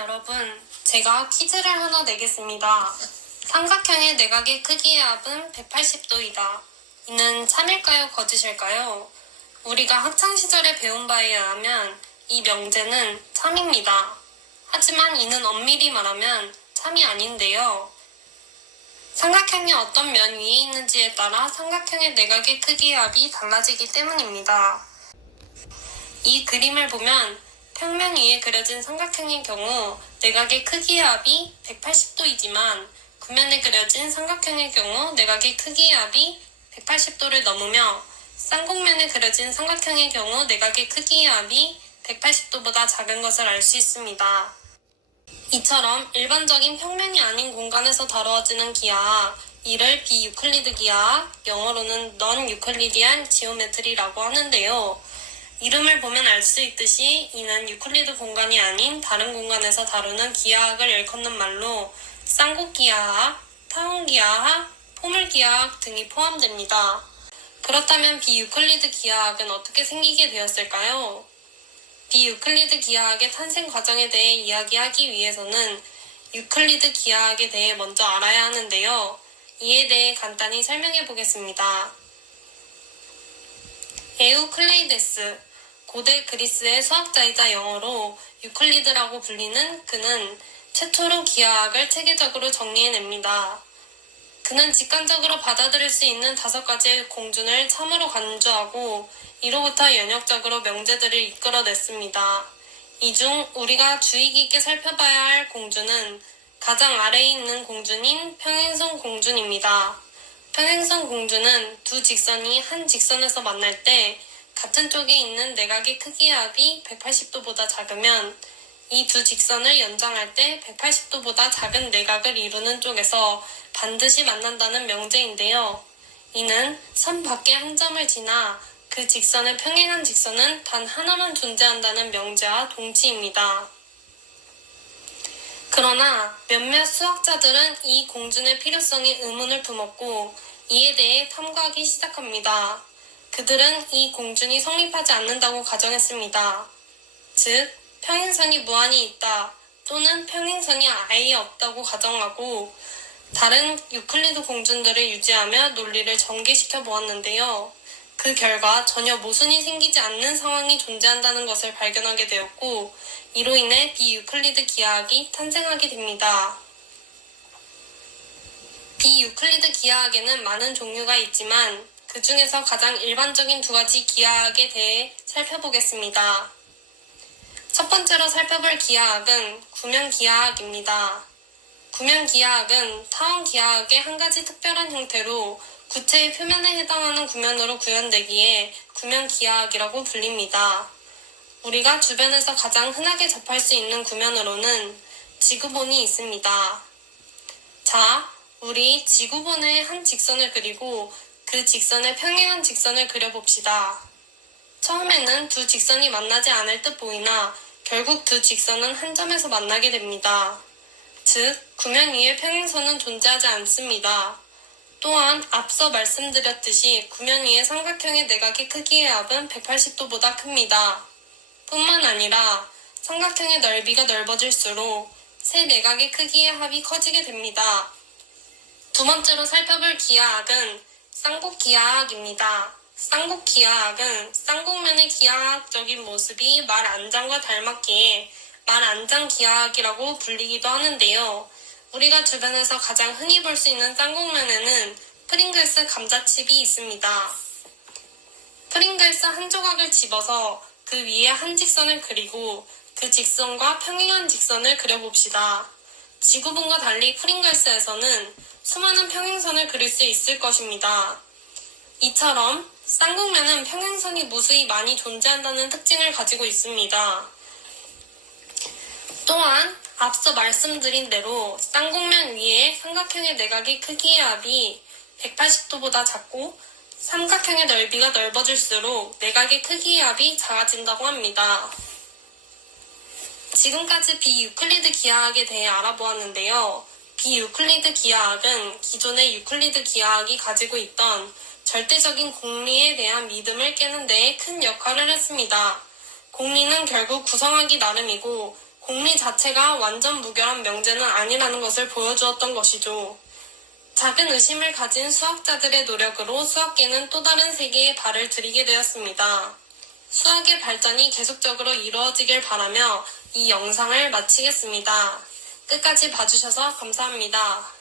여러분, 제가 퀴즈를 하나 내겠습니다. 삼각형의 내각의 크기의 합은 180도이다. 이는 참일까요, 거짓일까요? 우리가 학창시절에 배운 바에 의하면 이 명제는 참입니다. 하지만 이는 엄밀히 말하면 참이 아닌데요. 삼각형이 어떤 면 위에 있는지에 따라 삼각형의 내각의 크기의 합이 달라지기 때문입니다. 이 그림을 보면 평면 위에 그려진 삼각형의 경우 내각의 크기의 합이 180도이지만 구면에 그려진 삼각형의 경우 내각의 크기의 합이 180도를 넘으며 쌍곡면에 그려진 삼각형의 경우 내각의 크기의 합이 180도보다 작은 것을 알 수 있습니다. 이처럼 일반적인 평면이 아닌 공간에서 다루어지는 기하학, 이를 비유클리드 기하학, 영어로는 non-Euclidean geometry라고 하는데요. 이름을 보면 알 수 있듯이 이는 유클리드 공간이 아닌 다른 공간에서 다루는 기하학을 일컫는 말로 쌍곡기하학, 타원기하학, 포물기하학 등이 포함됩니다. 그렇다면 비유클리드 기하학은 어떻게 생기게 되었을까요? 비유클리드 기하학의 탄생 과정에 대해 이야기하기 위해서는 유클리드 기하학에 대해 먼저 알아야 하는데요. 이에 대해 간단히 설명해 보겠습니다. 에우클레이데스, 고대 그리스의 수학자이자 영어로 유클리드라고 불리는 그는 최초로 기하학을 체계적으로 정리해냅니다. 그는 직관적으로 받아들일 수 있는 5가지의 공준을 참으로 간주하고 이로부터 연역적으로 명제들을 이끌어냈습니다. 이 중 우리가 주의 깊게 살펴봐야 할 공준은 가장 아래에 있는 공준인 평행선 공준입니다. 평행선 공준은 두 직선이 한 직선에서 만날 때 같은 쪽에 있는 내각의 크기의 합이 180도보다 작으면 이 두 직선을 연장할 때 180도보다 작은 내각을 이루는 쪽에서 반드시 만난다는 명제인데요. 이는 선 밖의 한 점을 지나 그 직선을 평행한 직선은 단 하나만 존재한다는 명제와 동치입니다. 그러나 몇몇 수학자들은 이 공준의 필요성에 의문을 품었고 이에 대해 탐구하기 시작합니다. 그들은 이 공준이 성립하지 않는다고 가정했습니다. 즉, 평행선이 무한히 있다 또는 평행선이 아예 없다고 가정하고 다른 유클리드 공준들을 유지하며 논리를 전개시켜 보았는데요. 그 결과 전혀 모순이 생기지 않는 상황이 존재한다는 것을 발견하게 되었고 이로 인해 비유클리드 기하학이 탄생하게 됩니다. 비유클리드 기하학에는 많은 종류가 있지만 그 중에서 가장 일반적인 2가지 기하학에 대해 살펴보겠습니다. 첫 번째로 살펴볼 기하학은 구면기하학입니다. 구면기하학은 타원기하학의 한 가지 특별한 형태로 구체의 표면에 해당하는 구면으로 구현되기에 구면기하학이라고 불립니다. 우리가 주변에서 가장 흔하게 접할 수 있는 구면으로는 지구본이 있습니다. 자, 우리 지구본의 한 직선을 그리고 그 직선에 평행한 직선을 그려봅시다. 처음에는 두 직선이 만나지 않을 듯 보이나 결국 두 직선은 한 점에서 만나게 됩니다. 즉, 구면 위에 평행선은 존재하지 않습니다. 또한 앞서 말씀드렸듯이 구면 위의 삼각형의 내각의 크기의 합은 180도보다 큽니다. 뿐만 아니라 삼각형의 넓이가 넓어질수록 세 내각의 크기의 합이 커지게 됩니다. 두 번째로 살펴볼 기하학은 쌍곡기하학입니다. 쌍곡기하학은 쌍곡면의 기하학적인 모습이 말안장과 닮았기에 말안장기하학이라고 불리기도 하는데요. 우리가 주변에서 가장 흔히 볼 수 있는 쌍곡면에는 프링글스 감자칩이 있습니다. 프링글스 한 조각을 집어서 그 위에 한 직선을 그리고 그 직선과 평행한 직선을 그려봅시다. 지구본과 달리 프링글스에서는 수많은 평행선을 그릴 수 있을 것입니다. 이처럼 쌍곡면은 평행선이 무수히 많이 존재한다는 특징을 가지고 있습니다. 또한 앞서 말씀드린 대로 쌍곡면 위에 삼각형의 내각의 크기의 합이 180도보다 작고 삼각형의 넓이가 넓어질수록 내각의 크기의 합이 작아진다고 합니다. 지금까지 비유클리드 기하학에 대해 알아보았는데요. 비유클리드 기하학은 기존의 유클리드 기하학이 가지고 있던 절대적인 공리에 대한 믿음을 깨는 데에 큰 역할을 했습니다. 공리는 결국 구성하기 나름이고 공리 자체가 완전 무결한 명제는 아니라는 것을 보여주었던 것이죠. 작은 의심을 가진 수학자들의 노력으로 수학계는 또 다른 세계에 발을 들이게 되었습니다. 수학의 발전이 계속적으로 이루어지길 바라며 이 영상을 마치겠습니다. 끝까지 봐주셔서 감사합니다.